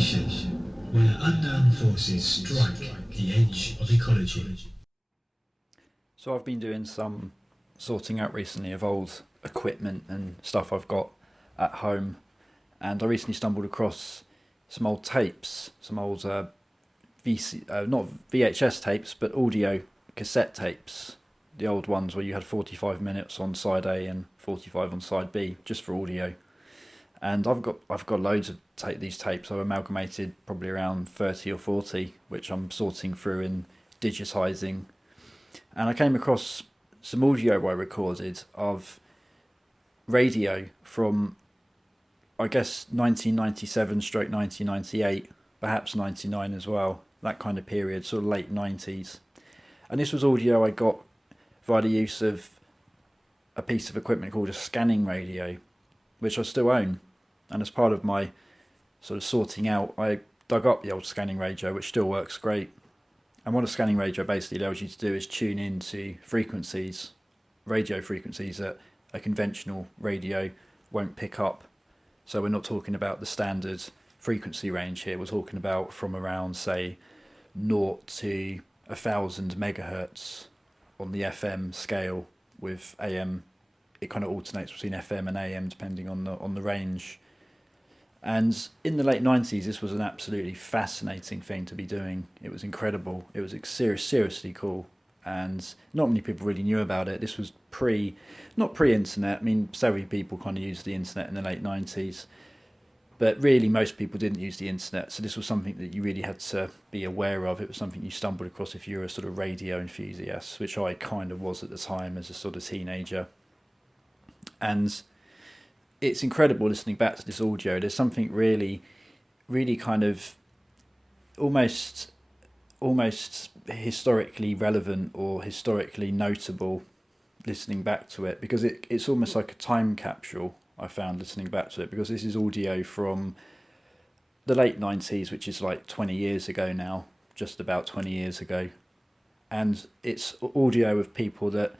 station, where unknown forces strike the edge of ecology. So I've been doing some sorting out recently of old equipment and stuff I've got at home, and I recently stumbled across some old tapes, some old not VHS tapes, but audio cassette tapes. The old ones where you had 45 minutes on side A and 45 on side B, just for audio. And I've got loads of these tapes. I've amalgamated probably around 30 or 40, which I'm sorting through and digitising. And I came across some audio I recorded of radio from, I guess, 1997 stroke 1998, perhaps 99 as well, that kind of period, sort of late 90s. And this was audio I got via the use of a piece of equipment called a scanning radio, which I still own. And as part of my sort of sorting out, I dug up the old scanning radio, which still works great. And what a scanning radio basically allows you to do is tune into frequencies, radio frequencies that a conventional radio won't pick up. So we're not talking about the standard frequency range here. We're talking about from around, say, 0 to 1,000 megahertz on the FM scale, with AM. It kind of alternates between FM and AM depending on the range. And in the late 90s, this was an absolutely fascinating thing to be doing. It was incredible. It was seriously cool. And not many people really knew about it. This was not pre-internet. I mean, several people kind of used the internet in the late 90s. But really, most people didn't use the internet. So this was something that you really had to be aware of. It was something you stumbled across if you were a sort of radio enthusiast, which I kind of was at the time as a sort of teenager. And it's incredible listening back to this audio. There's something really, really kind of almost historically relevant or historically notable listening back to it, because it's almost like a time capsule, I found, listening back to it, because this is audio from the late 90s, which is like 20 years ago now, just about 20 years ago. And it's audio of people that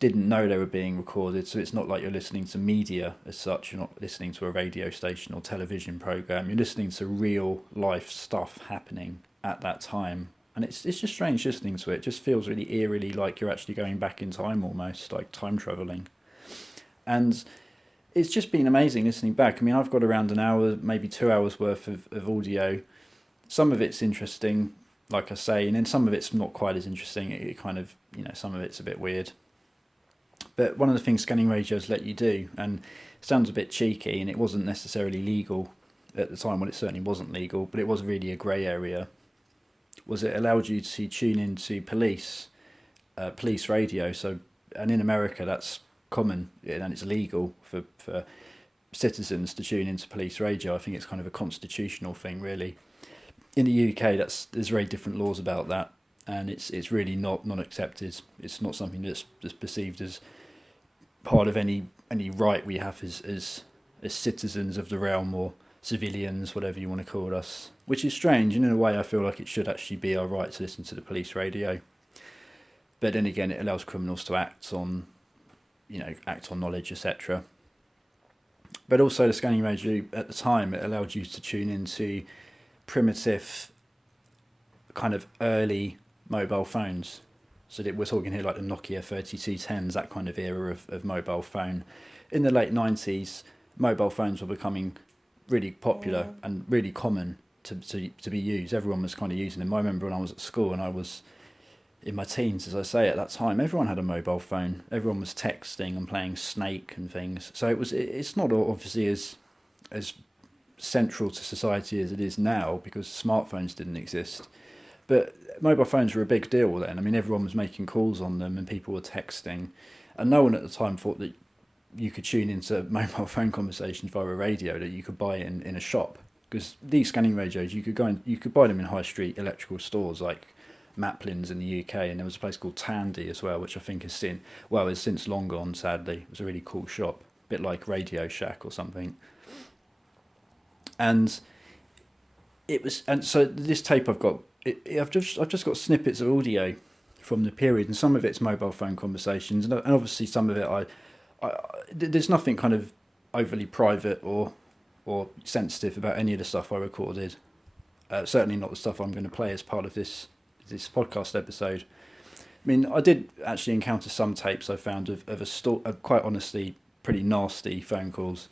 didn't know they were being recorded, so it's not like you're listening to media as such. You're not listening to a radio station or television program. You're listening to real life stuff happening at that time, and it's just strange listening to it. It just feels really eerily like you're actually going back in time, almost like time traveling. And it's just been amazing listening back. I mean, I've got around an hour, maybe 2 hours worth of audio. Some of it's interesting, like I say, and then some of it's not quite as interesting. It kind of, some of it's a bit weird. But one of the things scanning radios let you do, and it sounds a bit cheeky, and it wasn't necessarily legal at the time. Well, it certainly wasn't legal, but it was really a grey area, was it allowed you to tune into police radio. So, and in America that's common, and it's legal for citizens to tune into police radio. I think it's kind of a constitutional thing, really. In the UK, there's very different laws about that, and it's really not accepted. It's not something that's perceived as part of any right we have as citizens of the realm, or civilians, whatever you want to call us. Which is strange, and in a way I feel like it should actually be our right to listen to the police radio. But then again, it allows criminals to act on knowledge, etc. But also the scanning radio at the time, it allowed you to tune into primitive, kind of early mobile phones. So that we're talking here like the Nokia 3210s, that kind of era of mobile phone. In the late 90s, mobile phones were becoming really popular and really common to be used. Everyone was kind of using them. I remember when I was at school and I was in my teens, as I say, at that time, everyone had a mobile phone. Everyone was texting and playing Snake and things. So it's not obviously as central to society as it is now, because smartphones didn't exist. But mobile phones were a big deal then. I mean, everyone was making calls on them and people were texting. And no one at the time thought that you could tune into mobile phone conversations via a radio that you could buy in a shop. Because these scanning radios, you could buy them in high street electrical stores like Maplin's in the UK, and there was a place called Tandy as well, which I think is since long gone, sadly. It was a really cool shop, a bit like Radio Shack or something. And so this tape I've got, I've just got snippets of audio from the period, and some of it's mobile phone conversations, and obviously some of it there's nothing kind of overly private or or sensitive about any of the stuff I recorded. Certainly not the stuff I'm going to play as part of this podcast episode. I mean, I did actually encounter some tapes I found of quite honestly pretty nasty phone calls.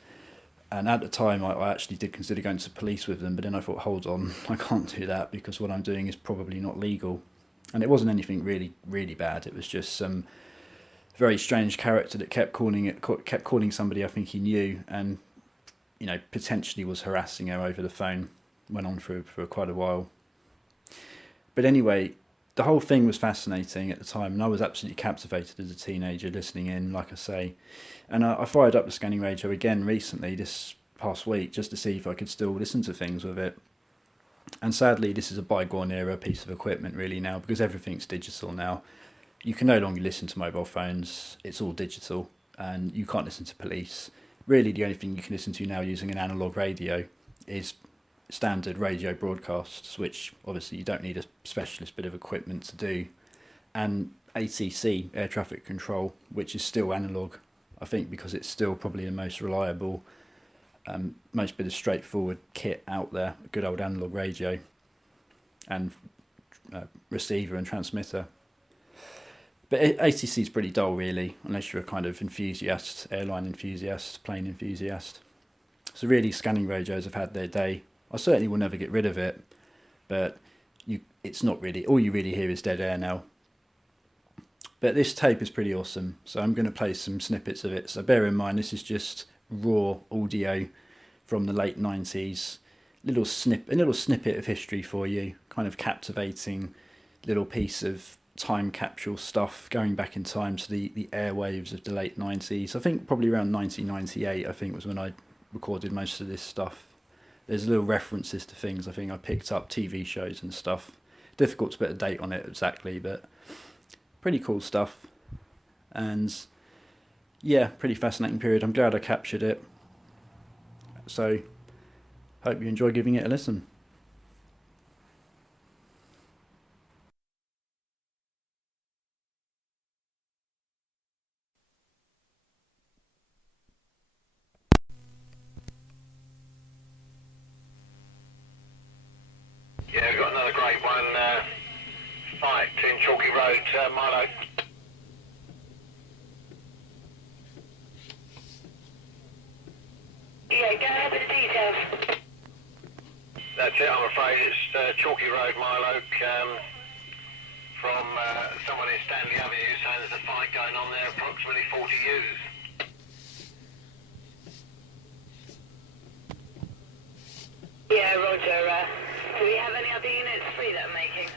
And at the time, I actually did consider going to police with them, but then I thought, hold on, I can't do that because what I'm doing is probably not legal. And it wasn't anything really, really bad. It was just some very strange character that kept calling somebody I think he knew, and potentially was harassing her over the phone. Went on for quite a while. But anyway, the whole thing was fascinating at the time, and I was absolutely captivated as a teenager listening in, like I say. And I fired up the scanning radio again recently, this past week, just to see if I could still listen to things with it. And sadly, this is a bygone era piece of equipment really now, because everything's digital now. You can no longer listen to mobile phones, it's all digital, and you can't listen to police. Really, the only thing you can listen to now using an analogue radio is standard radio broadcasts, which obviously you don't need a specialist bit of equipment to do, and ATC, air traffic control, which is still analogue, I think, because it's still probably the most reliable, most bit of straightforward kit out there, a good old analogue radio and receiver and transmitter. But ATC is pretty dull really, unless you're a kind of enthusiast, airline enthusiast, plane enthusiast. So really, scanning radios have had their day. I certainly will never get rid of it, but it's not really, all you really hear is dead air now. But this tape is pretty awesome, so I'm going to play some snippets of it. So bear in mind, this is just raw audio from the late 90s. A little snippet of history for you, kind of captivating little piece of time capsule stuff going back in time to the airwaves of the late 90s. I think probably around 1998, I think, was when I recorded most of this stuff. There's little references to things I think I picked up, TV shows and stuff. Difficult to put a date on it exactly, but pretty cool stuff. And yeah, pretty fascinating period. I'm glad I captured it. So hope you enjoy giving it a listen. Yeah, we've got another great one, fight in Chalky Road, Milo. Yeah, go ahead with the details. That's it, I'm afraid. It's Chalky Road, Milo, from someone in Stanley Avenue saying there's a fight going on there, approximately 40 users. Yeah, Roger. Do we have any other units free that are making?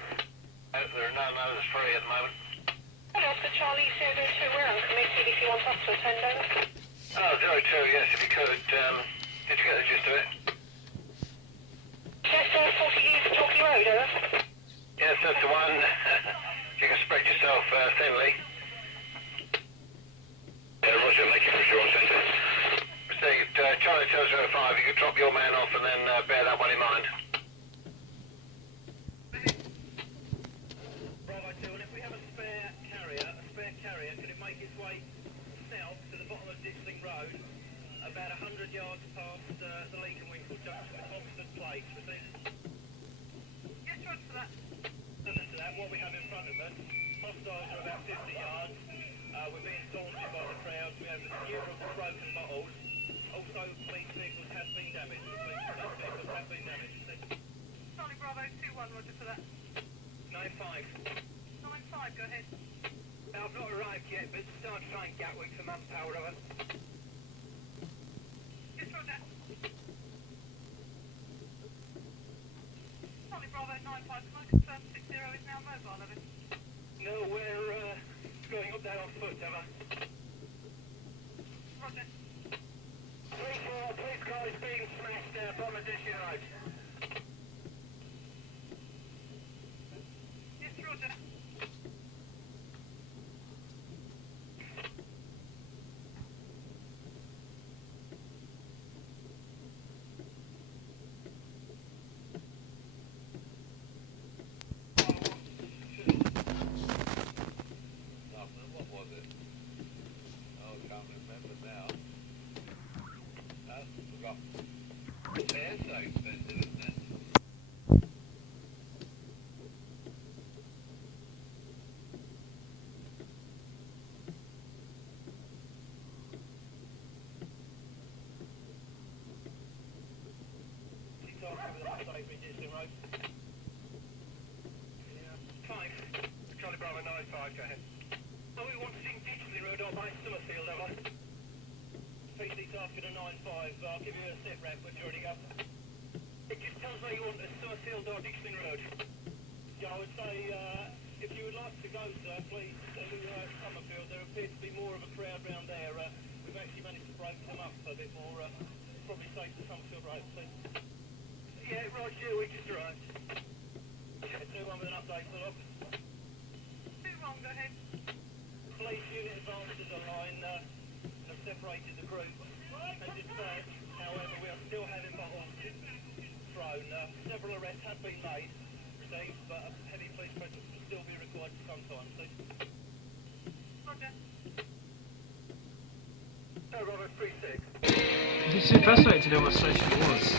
There are none others free at the moment. Hello, for Charlie 002, we're on committee if you want us to attend over. Oh, 02, yes, if you could. Did you get the gist of it? Just 40 years of Chalky Road, over. Yes, that's the one. If you can spread yourself thinly. Yeah, Roger, making for sure, centre. Received, Charlie 005, you could drop your man off and then bear that one in mind. Bravo 2, and if we have a spare carrier, can it make its way south to the bottom of Ditchling Road, about 100 yards past the Leek and Winkle junction with Oxford Place, received? Yes, Roger for that. Listen to that, what we have in front of us, hostiles are about 50 yards, we're being taunted by the crowd, we have numerous broken bottles, also police vehicles have been damaged, Charlie Bravo 21, Roger for that. 9-5. 9-5, go ahead. I've not arrived yet, but start trying Gatwick for manpower over. Yes, Roger. Charlie Bravo 95, can I confirm 60 is now mobile, over? No, we're going up there on foot, over. Roger. 3-4, police car is being smashed from Addition Road. Yes, Roger. What was it? Oh, I can't remember now. Forgotten. I'll give them an update with Disney Road. Yeah. 5. Charlie Bravo 95, go ahead. Oh, we want to see Disney Road on by Summerfield, don't I? PC target a 95, I'll give you a sit rep, but you already go. It just tells me you want a Summerfield or Dixon Road. Yeah, I would say, if you would like to go, sir, please to Summerfield. There appears to be more of a crowd round there. We've actually managed to break them up a bit more. Probably safe to Summerfield Road, please. Yeah, Roger, we just arrived. Yeah, 2-1 with an update, sir. 2-1, go ahead. Police unit advances online have separated the group and dispatched. However, we are still having bottles thrown. Several arrests have been made, Steve, but a heavy police presence will still be required for some time, Steve. Roger. No, Robert, 3-6. It's fascinating to know what station it was.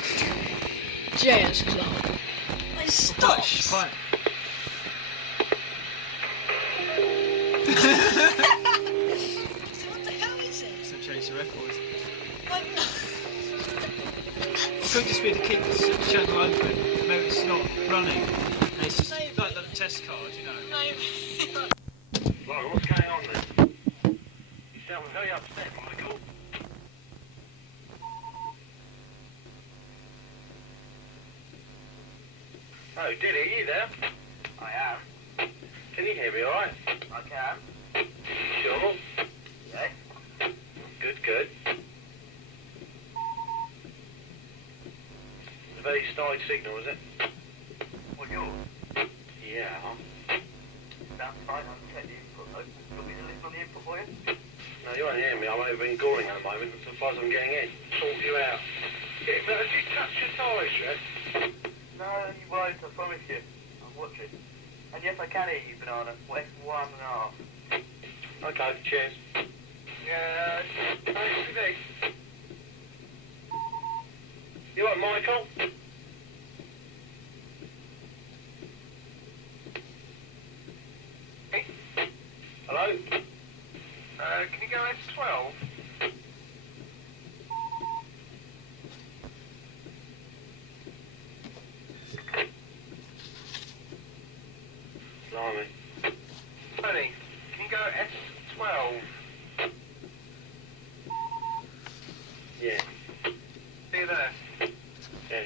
JS Club. They stopped. Quiet. What the hell is it? It's a Chaser Records. Like, It could just be to keep the channel open. Maybe it's not running. And it's just like the test card, you know. Right, what's going on then? You sound very upset, Michael. Oh, Diddy, are you there? I am. Can you hear me alright? I can. Sure? Yeah. Good, good. It's a very snide signal, is it? What, yours? Yeah. Sounds fine, I'll check the input though. Got me to listen on the input for you? No, you won't hear me. I'm over in Goring at the moment. As far as I'm getting in. Sort you out. Yeah, but have you touched your thighs yet? No, you won't, I promise you. I'm watching. And yes, I can hear you, Banana. West 1.5. Okay, cheers. Yeah, thanks today. You want Michael? Hey? Hello? Can you go S12? Blimey. Tony, can you go S12? Yeah. See you there. Yeah.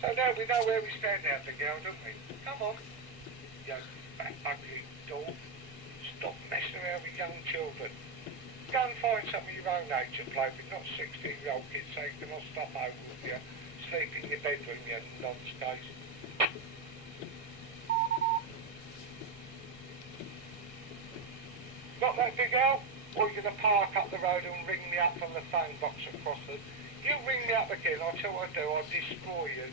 So now we know where we stand now, big girl, don't we? Come on. You fat ugly dog. Stop messing around with young children. Go and find some of your own age to play with, not 16-year-old kids so you can all stop over with you. Sleep in your bedroom, you nonce. Got that, big girl? Or you're going to park up the road and ring me up from the phone box across the... You ring me up again, I'll tell you what I'll do, I'll destroy you.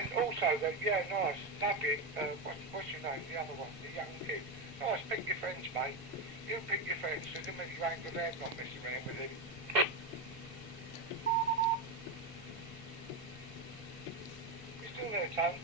And also, yeah, nice, lovely, what's your name, the other one, the young kid. Nice, pick your friends, mate. You pick your friends, so the minute you ain't good around, not messing around with him. You still there, Tom?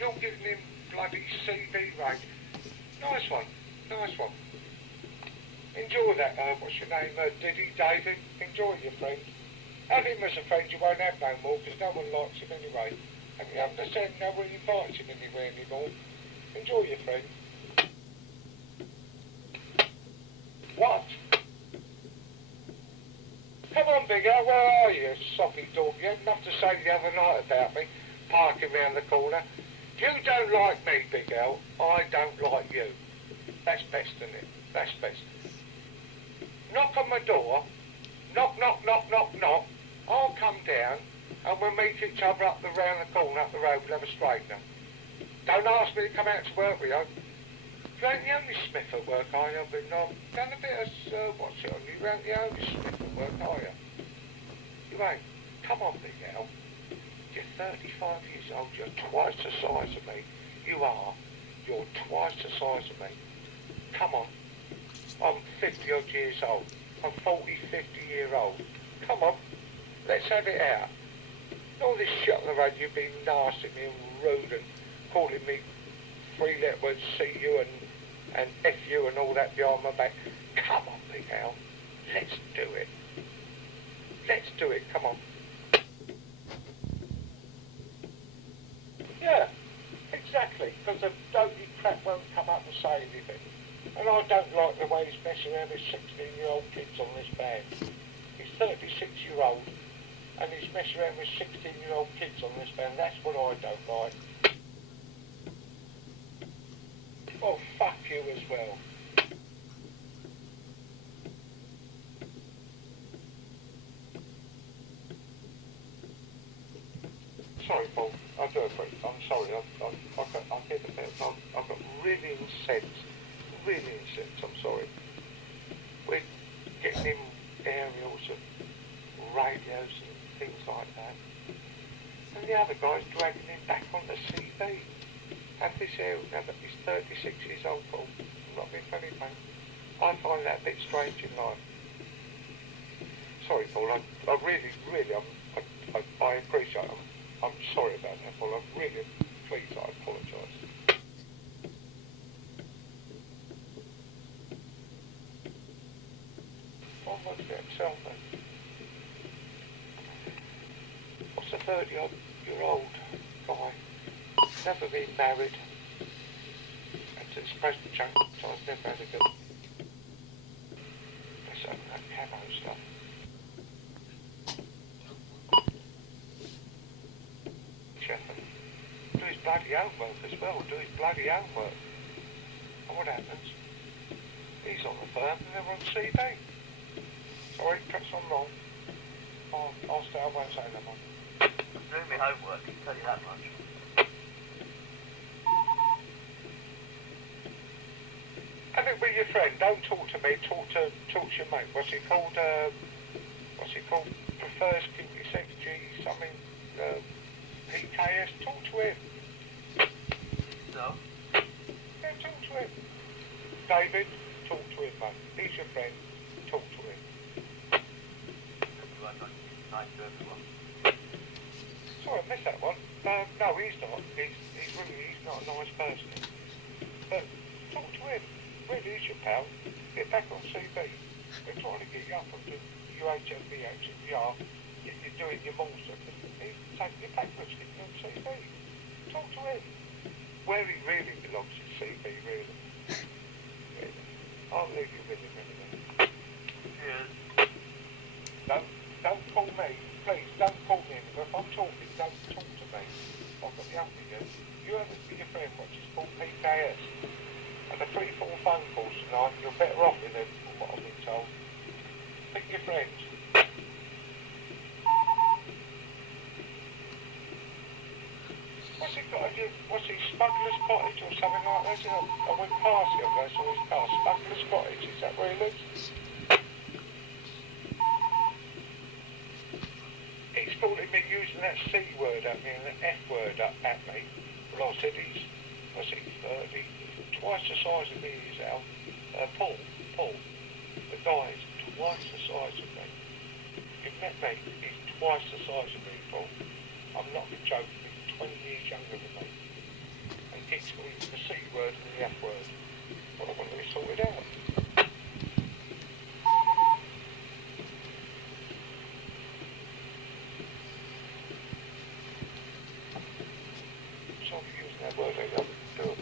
You're giving him bloody CV rank. Nice one. Enjoy that, what's your name, Diddy, David? Enjoy your friend. Have him as a friend, you won't have no more, because no one likes him anyway. And you understand, no one invites him anywhere anymore. Enjoy your friend. What? Come on, big girl, where are you, soppy dog? You had enough to say the other night about me, parking round the corner. You don't like me, big girl. I don't like you. That's best, isn't it? That's best. Knock on my door. Knock. I'll come down and we'll meet each other up round the corner, up the road, we'll have a straightener. Don't ask me to come out to work with you. You ain't the only Smith at work, are you? I've been done a bit of, what's it on? You ain't the only Smith at work, are you? You ain't. Come on, big girl. You're 35 years old, you're twice the size of me. You are. You're twice the size of me. Come on. I'm 50 odd years old. I'm 40, 50-year-old. Come on. Let's have it out. All this shit on the road, you've been nasty me and rude and calling me three-letter words, see you and F you and all that behind my back. Come on, big hell. Let's do it. Let's do it. Come on. Yeah, exactly, because the dopey crap won't come up and say anything. And I don't like the way he's messing around with 16-year-old kids on this band. He's 36-year-old, and he's messing around with 16-year-old kids on this band. That's what I don't like. Oh, fuck you as well. Sorry, Paul. I do agree. I'm sorry. I get a bit. I've got really incensed. I'm sorry. We're getting him aerials and radios and things like that. And the other guy's dragging him back on the CV. And this aerial, now that he's 36 years old, Paul. I'm not being funny, mate. I find that a bit strange in life. Sorry, Paul. I really, I appreciate it. I'm sorry about that, Paul. I'm really pleased. I apologise. What was that self, mate? What's a 30-odd-year-old guy? Never been married. And to express the chunk, so I've never had a good... Let's open that camo stuff. Do his bloody homework as well, do his bloody homework. And what happens? He's on the firm and they're on CV. Sorry, perhaps I'm wrong. I'll stay, I won't say that one. I'm doing my homework, I can tell you that much. Have it with your friend, don't talk to me, talk to your mate. What's he called? Prefers keep your secretary, something, PKS, talk to him. No? Yeah, talk to him. David, talk to him, mate. He's your friend, talk to him. Nice to everyone. Sorry, I missed that one. No, he's not. He's not a nice person. But talk to him. Really is your pal. Get back on CV. They're trying to get you up and do your HMV, HMVR, if you're doing your monster, he's taking your backwards, getting on CV. Talk to him. Where he really belongs is CV, really. I'll leave you with him anyway. Yeah. Don't call me. Please, don't call me. If I'm talking, don't talk to me. I've got the up with you. You have it with your friend, which is called PKS. And the 3-4 phone calls tonight, you're better off with them, from what I've been told. Pick your friends. What's he got? What's he, Smuggler's Cottage or something like that? I went past him, I saw his car. Smuggler's Cottage, is that where he lives? He's calling me using that C word at me and the F word at me. Well, I said he's, what's he, 30, twice the size of me is Al. Paul, the guy is twice the size of me. You've met me, he's twice the size of me, Paul. I'm not joking, he's 20 years younger than me. And he keeps calling the C word and the F word. Well, I want to be sorted out. Sorry for using that word, I don't do it.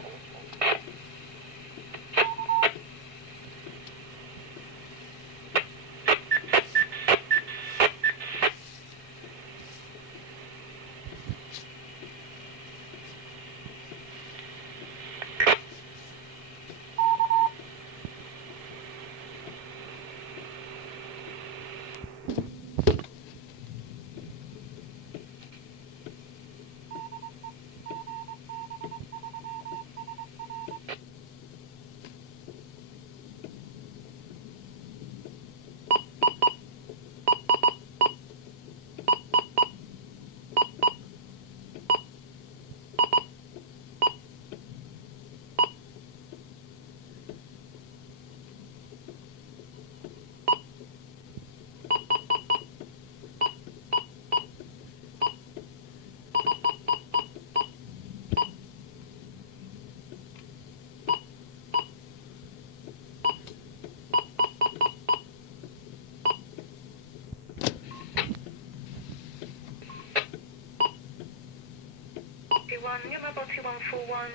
Your mobile 2141.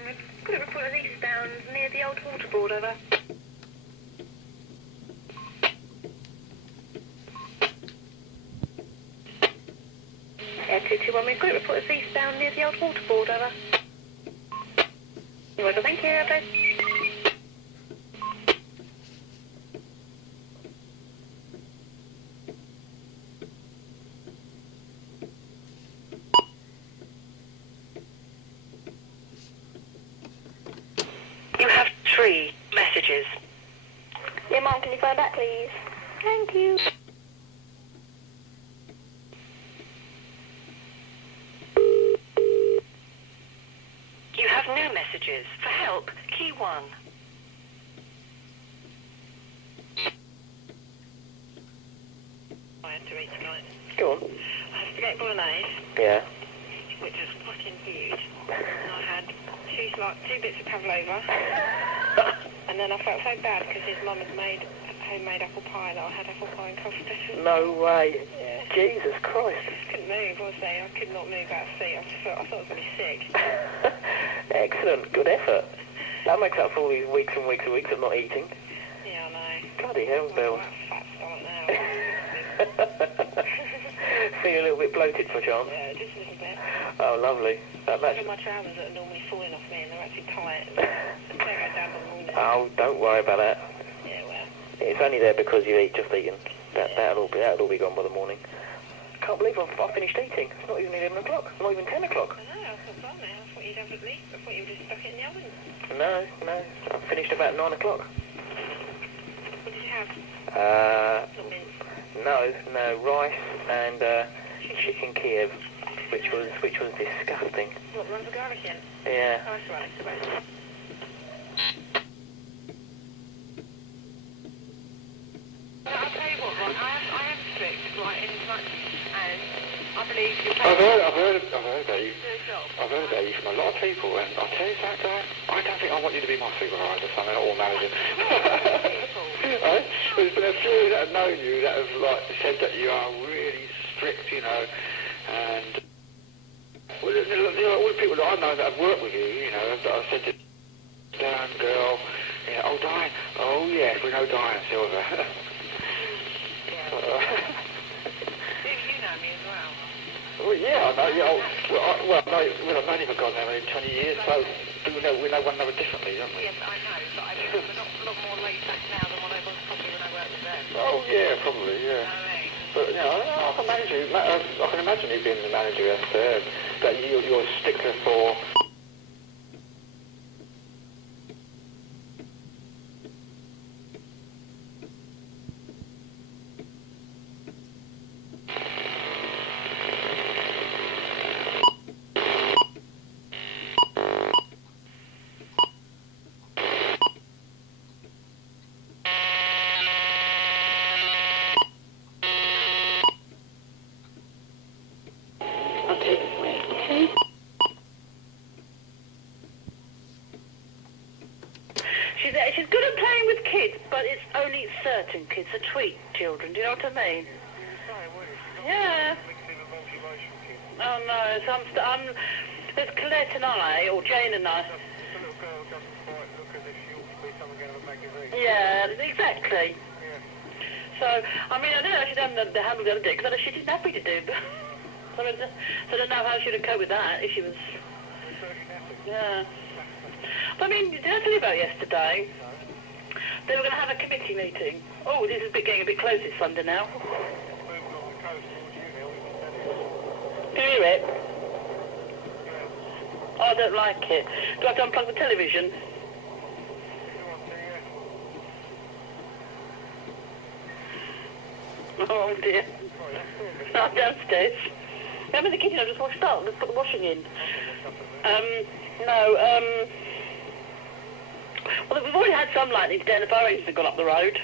Got a report of eastbound near the old waterboard, over. Yeah, 221. We've got a report of eastbound near the old waterboard, over. You're welcome, thank you, over. You have 3 messages. Yeah, Mom, can you phone back, please? Thank you. You have no messages. For help, key 1. I had to eat tonight. Go on. I had spaghetti bolognese. Yeah. Which was fucking huge. And I had 2 bits of pavlova. And then I felt so bad because his mum had made homemade apple pie that I had apple pie and custard. No way. Yeah. Jesus Christ. I couldn't move, honestly. I could not move out of the seat. I thought I was really sick. Excellent. Good effort. That makes up for all these weeks and weeks and weeks of not eating. Yeah, I know. Bloody hell, Bill. That fat stomach now. Feeling a little bit bloated for a chance? Yeah, just a little bit. Oh, lovely. That's... My trousers that are normally falling off me and they're actually tight. They go down by the morning. Oh, don't worry about that. Yeah, well. It's only there because you just eaten. That'll all be gone by the morning. I can't believe I finished eating. It's not even 11 o'clock. Not even 10 o'clock. I know, I thought, blimey, I thought you'd have at least. I thought you would have stuck it in the oven. No. I finished about 9 o'clock. What did you have? Not mince. No, rice and chicken Kiev, which was disgusting. What, runs of garlic in? Yeah. Oh, that's right, I suppose. I'll tell you what, Ron, I am strict, right, in as much as I believe you can. I've heard about you. do a job. I've heard about you from a lot of people, and I'll tell you that, I don't think I want you to be my supervisor or something, or manager. Beautiful. Eh? There's been a few that have known you that have like said that you are really strict, you know, and well, you know, all the people that I know that have worked with you, you know, that I've said to down girl, yeah, oh Diane, oh yes, we know Diane Silver. Do you know me as well? Well, yeah, I know. Yeah, I've known you for God now, 20 years, so we know one another differently, don't we? Yes, I know, but I think I'm a lot more laid back now than what I was probably when I worked with them. Oh yeah, probably, yeah. But you know, I can manage you. I can imagine you being the manager and that you're a stickler for. I'll take it away, okay? She's good at playing with kids, but it's only certain kids, the tweet children, do you know what I mean? Yeah. Oh no, so there's Colette and I, or Jane and I. The little girl doesn't quite look as if she ought to be something out of a magazine. Yeah, exactly. So, I mean, I don't know if she'd handle the other day, because she didn't have me to do. So I don't know how she would cope with that if she was... Yeah. But I mean, did I tell you about yesterday? They were going to have a committee meeting. Oh, this is getting a bit close this Sunday now. Can you hear it? Oh, I don't like it. Do I have to unplug the television? Oh dear. I'm downstairs. I'm in the kitchen, I just washed up. Let's put the washing in. Well, we've already had some lightning today and the fire engines have gone up the road.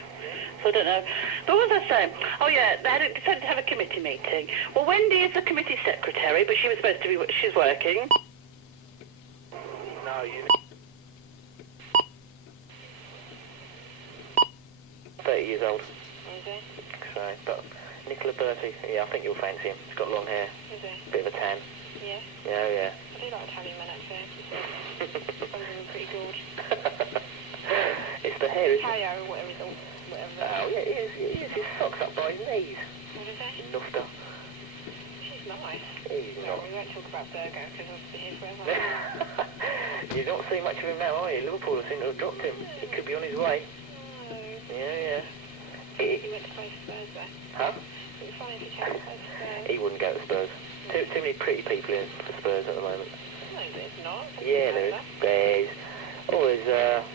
So I don't know. But what was I saying? Oh yeah, they had decided to have a committee meeting. Well, Wendy is the committee secretary, but she was supposed to be, she's working. No, you. 30 years old. Okay. So, but Nicola Bertie, yeah, I think you'll fancy him. He's got long hair. Is it? Bit of a tan. Yeah. Yeah, yeah. I do like Italian men actually. Some of them are pretty good. It's the hair, isn't it? Tayo, whatever it's all. Oh, yeah, he is. His socks up by his knees. What is that? Nufta. She's nice. He's No, not. we won't talk about Virgo because I'll be here forever. You've not seen much of him now, are you? Liverpool, I think, have dropped him. He could be on his way. No. Yeah, yeah. He went to play for Spurs though. Huh? It was funny if he came to play for Spurs. He wouldn't go to Spurs. Too many pretty people in for Spurs at the moment. No, there's not. Yeah, there is. There's... Oh, there's,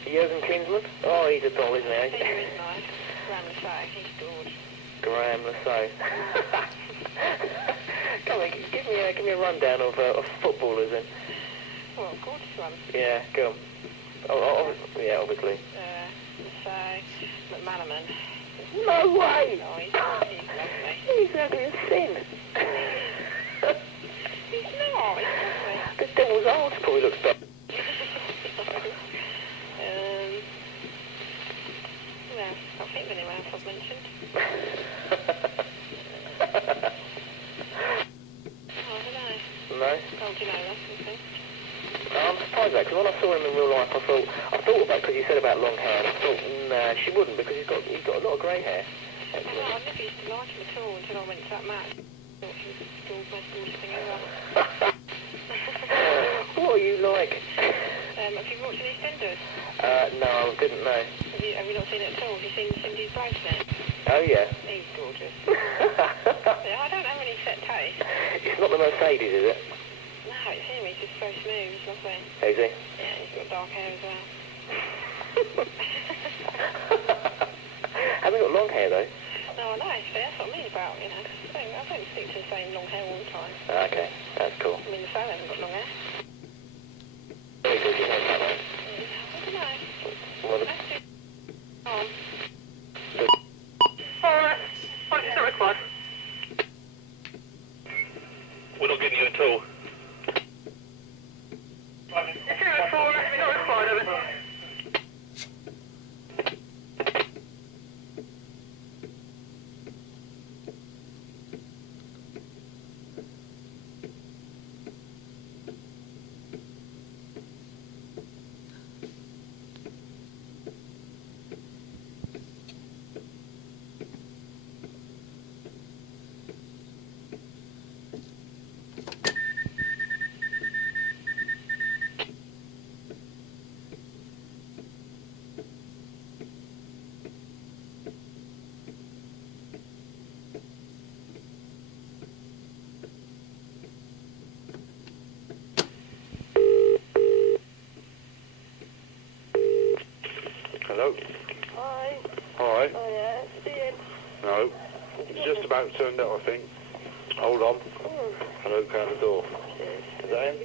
Jurgen Klinsmann. Oh, he's a doll, isn't he? He is nice. Graham Lassalle, he's good. Graham Lassalle. Come on, give me a rundown of footballers then. Well, of course one. Yeah, go on. Oh, yeah, obviously. Lassalle, McManaman. No way! Oh, he's lovely. He's ugly as sin. He's not, he's lovely. The devil's arse probably looks better. Well, I can't think of anyone else I've mentioned. Oh, I don't know. No? Oh, do you know that something? I'm surprised that, because when I saw him in real life, I thought about it because he said about long hair, and I thought, nah, she wouldn't, because he's got a lot of grey hair. Actually. Well, I never used to like him at all until I went to that match. I thought he was the most gorgeous thing ever. What are you like? Have you watched any EastEnders? No, I didn't know. Have you not seen it at all? Have you seen Cindy's Bridesmaid? Oh, yeah. He's gorgeous. Yeah, I don't have any set taste. It's not the Mercedes, is it? No, it's him. He's just so smooth. He's lovely. Is he? Yeah, he's got dark hair as well. Haven't got long hair, though. No, I know. That's what I mean about, you know, I don't stick to the same long hair all the time. Okay, that's cool. I mean, the fellow hasn't got long hair. Very good, you know that, right? I don't know. Well, Alright. What's the required? we're not getting you at all. It's 04, we're not required of it. Hello? Hi. Hi. Oh, yeah, it's Ian. No. It's just about turned up, I think. Hold on. I'll open out the door. Is that him?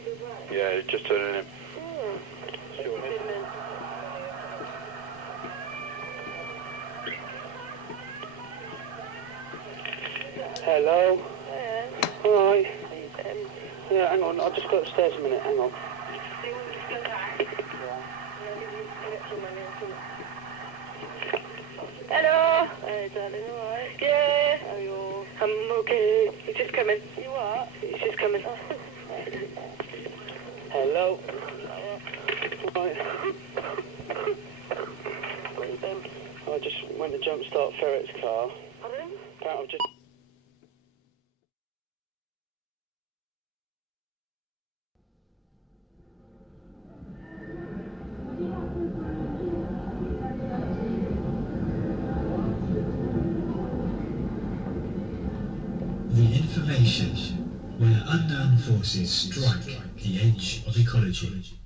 Yeah, it's just turning in. Sure, miss. Hello? Yeah. Hi. Yeah, hang on, I'll just go upstairs a minute, hang on. Hello. Hey, darling, alright? Yeah. How are you? I'm okay. He's just coming. You what? He's just coming. Hello? Right. I just went to jumpstart Ferret's car. Pardon? I've just... The information where unknown forces strike the edge of ecology.